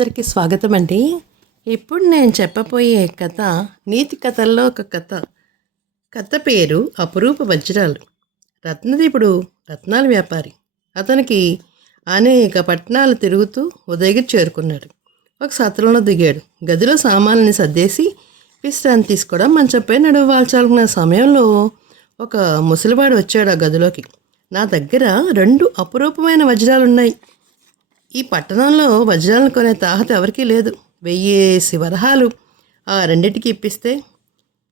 అందరికీ స్వాగతం అండి. ఇప్పుడు నేను చెప్పబోయే కథ నీతి కథల్లో ఒక కథ. కథ పేరు అపురూప వజ్రాలు. రత్నదీపుడు రత్నాల వ్యాపారి. అతనికి అనేక పట్టణాలు తిరుగుతూ ఉదయగిరి చేరుకున్నాడు. ఒక సత్రంలో దిగాడు. గదిలో సామాన్లని సర్దేసి విశ్రాంతి తీసుకోవడం మంచంపై నడుము వాల్చాలనుకున్న సమయంలో ఒక ముసలివాడు వచ్చాడు ఆ గదిలోకి. నా దగ్గర 2 అపురూపమైన వజ్రాలున్నాయి. ఈ పట్టణంలో వజ్రాలను కొనే తాహత ఎవరికీ లేదు. 1000 వరహాలు ఆ రెండిటికి ఇప్పిస్తే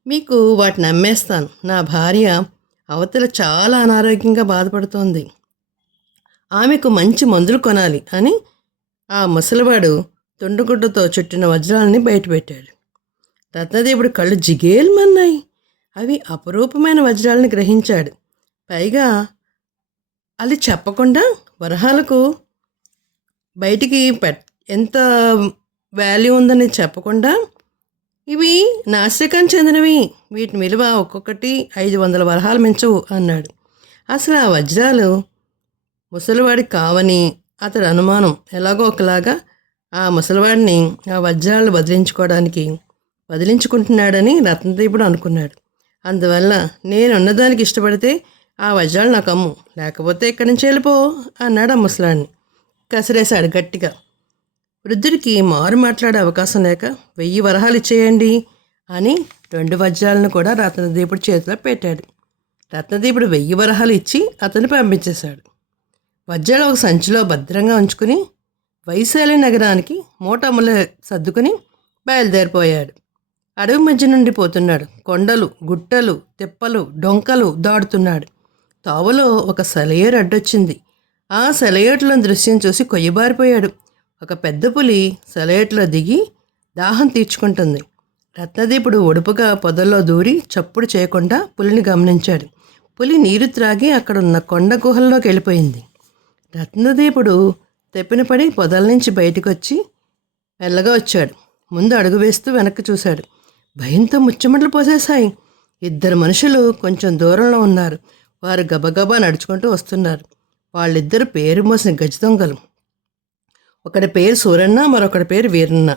మీకు వాటిని అమ్మేస్తాను. నా భార్య అవతల చాలా అనారోగ్యంగా బాధపడుతోంది. ఆమెకు మంచి మందులు కొనాలి అని ఆ ముసలివాడు తుండుగుడ్డతో చుట్టిన వజ్రాలని బయటపెట్టాడు. రత్నదేవుడు కళ్ళు జిగేల్మన్నాయి. అవి అపురూపమైన వజ్రాలని గ్రహించాడు. పైగా అది చెప్పకుండా వరహాలకు బయటికి ఎంత వాల్యూ ఉందని చెప్పకుండా ఇవి నాసికానికి చెందినవి, వీటి విలువ ఒక్కొక్కటి 500 వరహాలు మించవు అన్నాడు. అసలు ఆ వజ్రాలు ముసలివాడికి కావని అతడి అనుమానం. ఎలాగో ఒకలాగా ఆ ముసలివాడిని ఆ వజ్రాలు వదిలించుకుంటున్నాడని రత్నదీపుడు అనుకున్నాడు. అందువల్ల నేను ఉన్నదానికి ఇష్టపడితే ఆ వజ్రాలు నాకు అమ్ము, లేకపోతే ఇక్కడి నుంచి వెళ్ళిపో అన్నాడు ఆ ముసలాడిని. కసిరేశాడు గట్టిగా. వృద్ధుడికి మారు మాట్లాడే అవకాశం లేక 1000 వరహాలు ఇచ్చేయండి అని 2 వజ్రాలను కూడా రత్నదీపుడు చేతిలో పెట్టాడు. రత్నదీపుడు 1000 వరహాలు ఇచ్చి అతన్ని పంపించేశాడు. వజ్రాలు ఒక సంచిలో భద్రంగా ఉంచుకుని వైశాలి నగరానికి మూటములు సర్దుకుని బయలుదేరిపోయాడు. అడవి మధ్య నుండి పోతున్నాడు. కొండలు, గుట్టలు, తిప్పలు, డొంకలు దాడుతున్నాడు. తావులో ఒక సెలయేరు అడ్డొచ్చింది. ఆ సెలయేటులో దృశ్యం చూసి కొయ్యబారిపోయాడు. ఒక పెద్ద పులి సెలయేట్లో దిగి దాహం తీర్చుకుంటుంది. రత్నదీపుడు ఒడుపుగా పొదల్లో దూరి చప్పుడు చేయకుండా పులిని గమనించాడు. పులి నీరు త్రాగి అక్కడున్న కొండ గుహల్లోకి వెళ్ళిపోయింది. రత్నదీపుడు తెప్పినపడి పొదల నుంచి బయటకు వచ్చి మెల్లగా వచ్చాడు. ముందు అడుగు వేస్తూ వెనక్కి చూశాడు. భయంతో ముచ్చమట్లు పోసేశాయి. 2 మనుషులు కొంచెం దూరంలో ఉన్నారు. వారు గబగబా నడుచుకుంటూ వస్తున్నారు. వాళ్ళిద్దరు పేరు మోసిన గజ దొంగలు. ఒకడి పేరు సూరన్న, మరొకడి పేరు వీరన్న.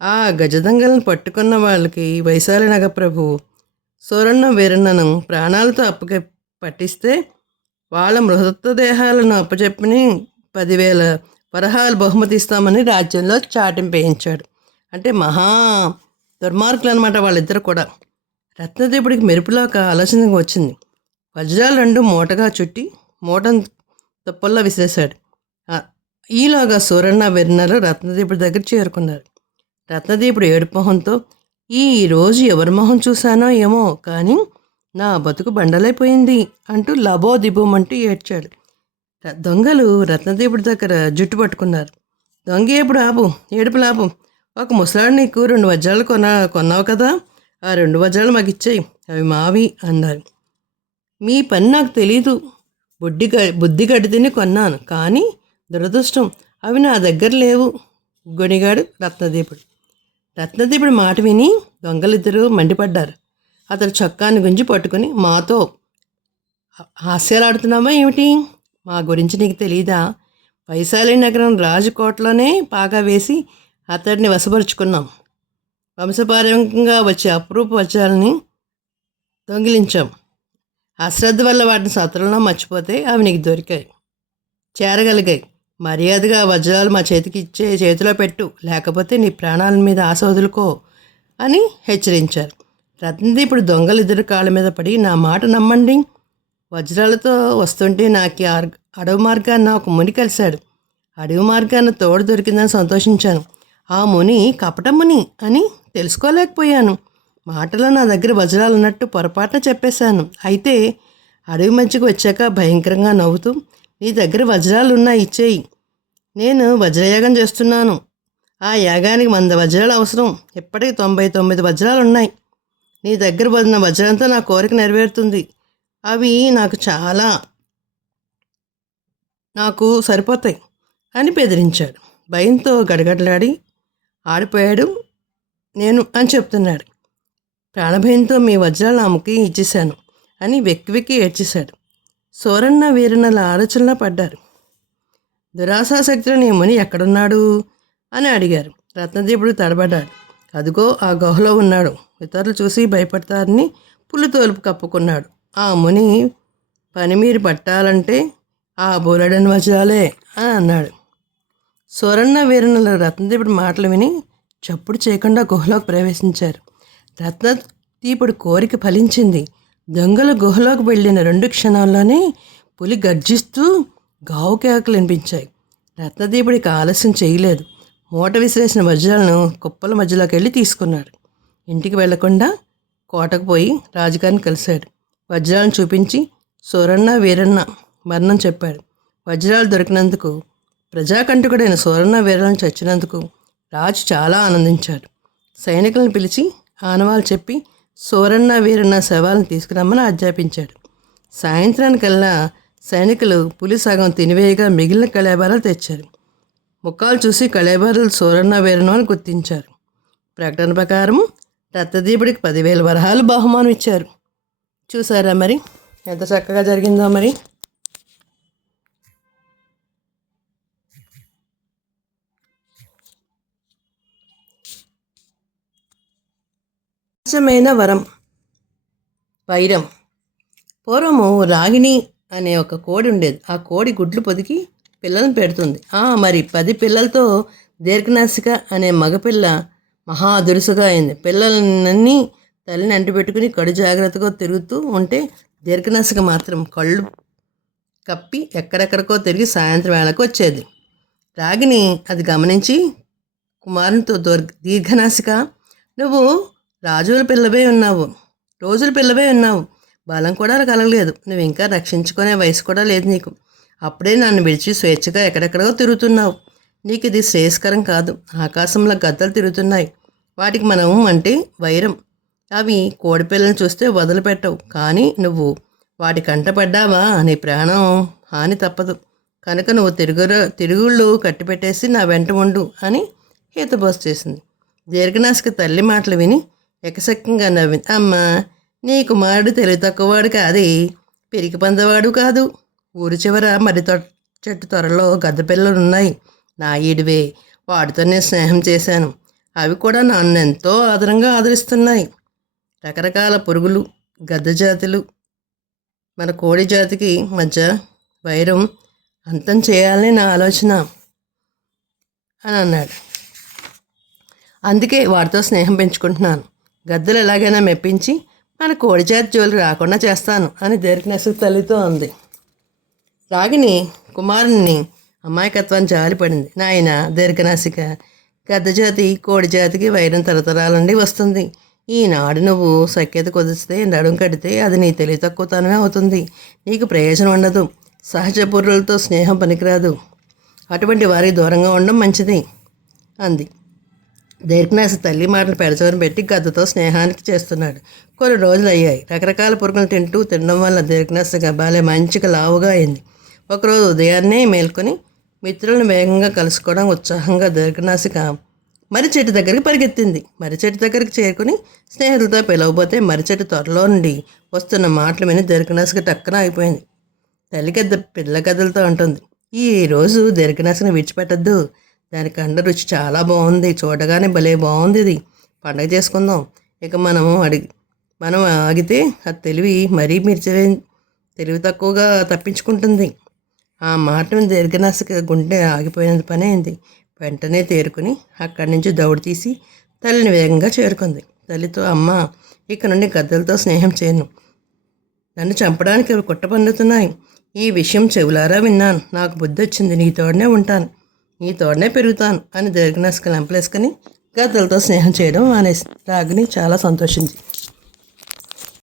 ఆ గజ దొంగలను పట్టుకున్న వాళ్ళకి వైశాలి నగర ప్రభువు సూరన్న వీరన్నను ప్రాణాలతో పట్టిస్తే వాళ్ళ మృతదేహాలను అప్పచెప్పని 10,000 వరహాలు బహుమతి ఇస్తామని రాజ్యంలో చాటింపు వేయించాడు. అంటే మహా దుర్మార్గులు అనమాట వాళ్ళిద్దరు కూడా. రత్నదీపుడికి మెరుపులో ఒక ఆలోచన వచ్చింది. వజ్రాలు 2 మూటగా చుట్టి మూటను తుప్పల్లో విసిరేశాడు. ఈలోగా సూరన్న వీరన్నలు రత్నదీపుడి దగ్గర చేరుకున్నారు. రత్నదీపుడు ఏడుపు మొహంతో, ఈ రోజు ఎవరి మొహం చూశానో ఏమో కానీ నా బతుకు బండలైపోయింది అంటూ లబో దిబోమంటూ ఏడ్చాడు. దొంగలు రత్నదీపుడి దగ్గర జుట్టు పట్టుకున్నారు. దొంగ ఎప్పుడు ఆపు, ఏడుపు లాభం. ఒక ముసలాడు నీకు 2 వజ్రాలు కొన్నావు కదా, ఆ 2 వజ్రాలు మాకు ఇచ్చేయి, అవి మావి అన్నారు. మీ పని నాకు తెలీదు, బుద్ధి గడ్డి తిని కొన్నాను, కానీ దురదృష్టం అవి నా దగ్గర లేవు గొనిగాడు రత్నదీపుడు. రత్నదీపుడు మాట విని దొంగలిద్దరూ మండిపడ్డారు. అతడు చొక్కాన్ని గుంజి పట్టుకుని, మాతో హాస్యాలాడుతున్నావా ఏమిటి? మా గురించి నీకు తెలీదా? వైశాలి నగరం రాజకోటలోనే పాగా వేసి అతడిని వశపరుచుకున్నాం. వంశపారంగా వచ్చే అపురూప వజ్రాలని దొంగిలించాం. అశ్రద్ధ వల్ల వాటిని సత్రంలో మర్చిపోతే అవి నీకు చేరగలిగాయి. మర్యాదగా వజ్రాలు మా చేతిలో పెట్టు, లేకపోతే నీ ప్రాణాల మీద ఆశ వదులుకో అని హెచ్చరించారు. రత్నదీపుడు దొంగలిద్దరు కాళ్ళ మీద పడి, నా మాట నమ్మండి, వజ్రాలతో వస్తుంటే నాకు అడవి మార్గాన్న ఒక ముని కలిశాడు. అడవి మార్గాన్న తోడు దొరికిందని సంతోషించాను. ఆ ముని కపట ముని అని తెలుసుకోలేకపోయాను. మాటలో నా దగ్గర వజ్రాలు ఉన్నట్టు పొరపాటున చెప్పేశాను. అయితే అడవి మధ్యకు వచ్చాక భయంకరంగా నవ్వుతూ, నీ దగ్గర వజ్రాలు ఉన్నా ఇచ్చేయి, నేను వజ్రయాగం చేస్తున్నాను. ఆ యాగానికి 100 వజ్రాలు అవసరం. ఇప్పటికి 99 వజ్రాలు ఉన్నాయి. నీ దగ్గర ఉన్న వజ్రంతో నా కోరిక నెరవేరుతుంది. అవి నాకు సరిపోతాయి అని బెదిరించాడు. భయంతో గడగడలాడి ఆడిపోయాడు నేను అని చెప్తున్నాడు. ప్రాణభయంతో మీ వజ్రాలు అమ్ముకి ఇచ్చేశాను అని వెక్కి వెక్కి ఏడ్చేశాడు. సూరన్న వీరన్నల ఆలోచనలో పడ్డారు. దురాశాశక్తులు నీ ముని ఎక్కడున్నాడు? అని అడిగారు. రత్నదీపుడు తడబడ్డాడు. అదిగో ఆ గుహలో ఉన్నాడు. ఇతరులు చూసి భయపడతారని పులి తోలుపు కప్పుకున్నాడు. ఆ ముని పని మీరు పట్టాలంటే ఆ బోలెడని వజ్రాలే అని అన్నాడు. సూరన్న వీరన్నలు రత్నదీపుడి మాటలు విని చప్పుడు చేయకుండా గుహలోకి ప్రవేశించారు. రత్నదీపుడి కోరిక ఫలించింది. దొంగలు గుహలోకి వెళ్ళిన 2 క్షణాల్లోనే పులి గర్జిస్తూ గావు కేకలు వినిపించాయి. రత్నదీపుడికి ఆలస్యం చేయలేదు. మూట విసిరేసిన వజ్రాలను కుప్పల మధ్యలోకి వెళ్ళి తీసుకున్నాడు. ఇంటికి వెళ్లకుండా కోటకు పోయి రాజుగారిని కలిశాడు. వజ్రాలను చూపించి సూరన్న వీరన్న మరణం చెప్పాడు. వజ్రాలు దొరికినందుకు, ప్రజాకంటకుడైన సూరన్న వీరన్న చచ్చినందుకు రాజు చాలా ఆనందించాడు. సైనికులను పిలిచి ఆనవాలు చెప్పి సూరన్న వీరన్న శవాలను తీసుకురమ్మని ఆజ్ఞాపించాడు. సాయంత్రానికల్లా సైనికులు పులి సగం తినివేయగా మిగిలిన కళేబరాలు తెచ్చారు. ముఖాలు చూసి కళేబరాలు సూరన్న వీరన్న అని గుర్తించారు. ప్రకటన ప్రకారం రత్నదీపుడికి 10,000 వరహాలు బహుమానం ఇచ్చారు. చూసారా మరి ఎంత చక్కగా జరిగిందో మరి. స్వచ్ఛమైన వరం వైరం. పూర్వము రాగిణి అనే ఒక కోడి ఉండేది. ఆ కోడి గుడ్లు పొదిగి పిల్లలను పెడుతుంది. మరి 10 పిల్లలతో దీర్ఘనాసిక అనే మగపిల్ల మహా దురుసుగా అయింది. పిల్లలన్నీ తల్లిని అంటిపెట్టుకుని కడు జాగ్రత్తగా తిరుగుతూ ఉంటే దీర్ఘనాసిక మాత్రం కళ్ళు కప్పి ఎక్కడెక్కడికో తిరిగి సాయంత్రం వేళకు వచ్చేది. రాగిణి అది గమనించి కుమారునితో దీర్ఘనాసిక, నువ్వు రోజుల పిల్లవే ఉన్నావు, బలం కూడా కలగలేదు, నువ్వు ఇంకా రక్షించుకునే వయసు కూడా లేదు నీకు. అప్పుడే నన్ను విడిచి స్వేచ్ఛగా ఎక్కడెక్కడో తిరుగుతున్నావు. నీకు ఇది శ్రేయస్కరం కాదు. ఆకాశంలో గద్దలు తిరుగుతున్నాయి. వాటికి మనం అంటే వైరం. అవి కోడిపిల్లని చూస్తే వదిలిపెట్టవు. కానీ నువ్వు వాటి కంటపడ్డావా నీ ప్రాణం హాని తప్పదు. కనుక నువ్వు తిరుగుళ్ళు కట్టిపెట్టేసి నా వెంట ఉండు అని హితబోధ చేసింది. దీర్ఘనాసిక తల్లి మాటలు విని ఎకసక్కంగా నవ్వింది. అమ్మా, నీ కుమారుడు తెలివి తక్కువవాడు కాదే, పెరిగి పందవాడు కాదు. ఊరి చివర మర్రి చెట్టు త్వరలో గద్ద పిల్లలున్నాయి. నా ఈడివే. వాటితో నేను స్నేహం చేశాను. అవి కూడా నన్ను ఎంతో ఆదరంగా ఆదరిస్తున్నాయి. రకరకాల పురుగులు, గద్ద జాతులు, మన కోడి జాతికి మధ్య వైరం అంతం చేయాలని నా ఆలోచన అని అన్నాడు. అందుకే వాటితో స్నేహం పెంచుకుంటున్నాను. గద్దలు ఎలాగైనా మెప్పించి మన కోడి జాతి జోలికి రాకుండా చేస్తాను అని దీర్ఘనాసిక తల్లితో అంది. రాగిణి కుమారుని అమాయకత్వాన్ని జాలిపడింది. నాయన దీర్ఘనాసిక, గద్ద జాతి కోడి జాతికి వైరం తరతరాల నుండి వస్తుంది. ఈనాడు నువ్వు సఖ్యత కుదిస్తే నడుం కడితే అది నీ తెలివి తక్కువతనమే అవుతుంది. నీకు ప్రయోజనం ఉండదు. సహజ పురులతో స్నేహం పనికిరాదు. అటువంటి వారికి దూరంగా ఉండడం మంచిది అంది. దీర్ఘనాసిక తల్లి మాటలు పెడచవని పెట్టి గద్దతో స్నేహానికి చేస్తున్నాడు. కొన్ని రోజులు అయ్యాయి. రకరకాల పురుగులు తినడం వల్ల దీర్ఘనాసిక బాలే మంచిగా లావుగా అయింది. ఒకరోజు ఉదయాన్నే మేల్కొని మిత్రులను వేగంగా కలుసుకోవడం ఉత్సాహంగా దీర్ఘనాసిక మర్రి చెట్టు దగ్గరికి పరిగెత్తింది. మర్రి చెట్టు దగ్గరికి చేరుకుని స్నేహితులతో పిలవబోతే మర్రి చెట్టు త్వరలో నుండి వస్తున్న మాటలు విని దీర్ఘనాసిక టక్కన అయిపోయింది. తల్లి గద్ద పిల్ల గద్దలతో అంటుంది, ఈరోజు దీర్ఘనాసికను విడిచిపెట్టద్దు. దాని కండ రుచి చాలా బాగుంది. చూడగానే భలే బాగుంది. ఇది పండగ చేసుకుందాం. ఇక మనం ఆగితే అది తెలివి తక్కువగా తప్పించుకుంటుంది. ఆ మాటను దీర్ఘనాసిక గుండె ఆగిపోయినంత పని అయింది. వెంటనే తేరుకుని అక్కడి నుంచి దౌడు తీసి తల్లిని వేగంగా చేరుకుంది. తల్లితో, అమ్మ, ఇక నుండి గద్దలతో స్నేహం చేయను. నన్ను చంపడానికి అవి కుట్ర పన్నుతున్నాయి. ఈ విషయం చెవులారా విన్నాను. నాకు బుద్ధి వచ్చింది. నీ తోడనే ఉంటాను, నీ తోడనే పెరుగుతాను అని దీర్ఘనాసిక లంపలేసుకుని గద్దలతో స్నేహం చేయడం మానేసి రాగిణి చాలా సంతోషించింది.